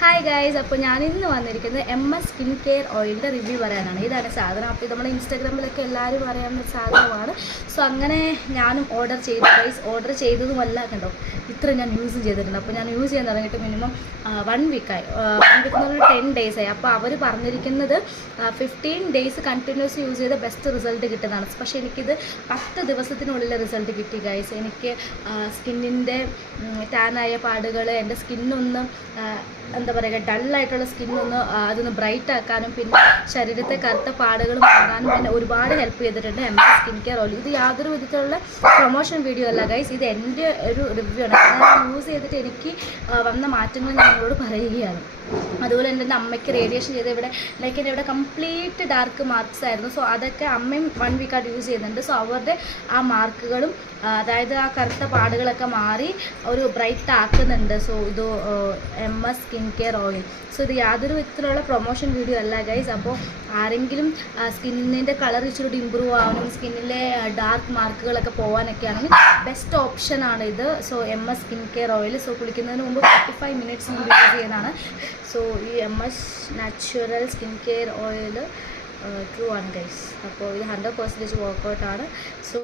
Hi guys, അപ്പോൾ ഞാൻ ഇന്ന് വന്നിരിക്കുന്നത് MS സ്കിൻ കെയർ ഓയിലിൻ്റെ റിവ്യൂ പറയാനാണ്. ഇതാണ് സാധനം. അപ്പോൾ ഇത് നമ്മുടെ ഇൻസ്റ്റാഗ്രാമിലൊക്കെ എല്ലാവരും അറിയാവുന്ന ഒരു സാധനമാണ്. സോ അങ്ങനെ ഞാനും ഓർഡർ ചെയ്തു ഗൈസ്. ഓർഡർ ചെയ്തതുമല്ല കണ്ടോ, ഇത്ര ഞാൻ യൂസും ചെയ്തിട്ടുണ്ട്. അപ്പോൾ ഞാൻ യൂസ് ചെയ്യാൻ തുടങ്ങിയിട്ട് മിനിമം 1 വീക്കായി. 1 വീക്ക് എന്ന് പറഞ്ഞാൽ 10 ഡേയ്സായി. അപ്പോൾ അവർ പറഞ്ഞിരിക്കുന്നത് 15 ഡേയ്സ് കണ്ടിന്യൂസ് യൂസ് ചെയ്ത ബെസ്റ്റ് റിസൾട്ട് കിട്ടുന്നതാണ്. പക്ഷേ എനിക്കിത് 10 ദിവസത്തിനുള്ളിൽ റിസൾട്ട് കിട്ടി ഗൈസ്. എനിക്ക് സ്കിന്നിൻ്റെ ടാനായ പാടുകൾ, എൻ്റെ സ്കിന്നൊന്ന് എന്താ പറയുക, ഡള്ളായിട്ടുള്ള സ്കിന്നൊന്ന് അതൊന്ന് ബ്രൈറ്റ് ആക്കാനും പിന്നെ ശരീരത്തെ കറുത്ത പാടുകൾ മാറാനും പിന്നെ ഒരുപാട് ഹെൽപ്പ് ചെയ്തിട്ടുണ്ട് MS സ്കിൻ കെയർ ഓയിൽ. ഇത് യാതൊരു വിധത്തിലുള്ള പ്രൊമോഷൻ വീഡിയോ അല്ല ഗൈസ്, ഇത് എൻ്റെ ഒരു റിവ്യൂ ആണ്. ഞാൻ യൂസ് ചെയ്തിട്ട് എനിക്ക് വന്ന മാറ്റങ്ങൾ ഞാൻ നിങ്ങളോട് പറയുകയാണ്. അതുപോലെ എൻ്റെ അമ്മയ്ക്ക് റേഡിയേഷൻ ചെയ്ത് ഇവിടെ എൻ്റെ ഇവിടെ കംപ്ലീറ്റ് ഡാർക്ക് മാർക്സ് ആയിരുന്നു. സോ അതൊക്കെ അമ്മയും 1 വീക്കായിട്ട് യൂസ് ചെയ്യുന്നുണ്ട്. സോ അവരുടെ ആ മാർക്കുകളും അതായത് ആ കറുത്ത പാടുകളൊക്കെ മാറി ഒരു ബ്രൈറ്റ് ആക്കുന്നുണ്ട്. സോ ഇത് MS skin care oil. So ഇത് യാതൊരു വിധത്തിലുള്ള പ്രൊമോഷൻ വീഡിയോ അല്ല ഗൈസ്. അപ്പോൾ ആരെങ്കിലും സ്കിന്നിൻ്റെ കളർ ഇച്ചിരി ഇമ്പ്രൂവ് ആവാനും സ്കിന്നിലെ ഡാർക്ക് മാർക്കുകളൊക്കെ പോകാനൊക്കെ ആണെങ്കിൽ ബെസ്റ്റ് ഓപ്ഷനാണ് ഇത്. So MS skin care oil. So കുളിക്കുന്നതിന് മുമ്പ് 45 മിനിറ്റ്സ് യൂസ് ചെയ്യുന്നതാണ്. സോ ഈ MS natural skin care oil true ആണ് ഗൈസ്. അപ്പോൾ ഇത് 100% വർക്കൗട്ടാണ്. സോ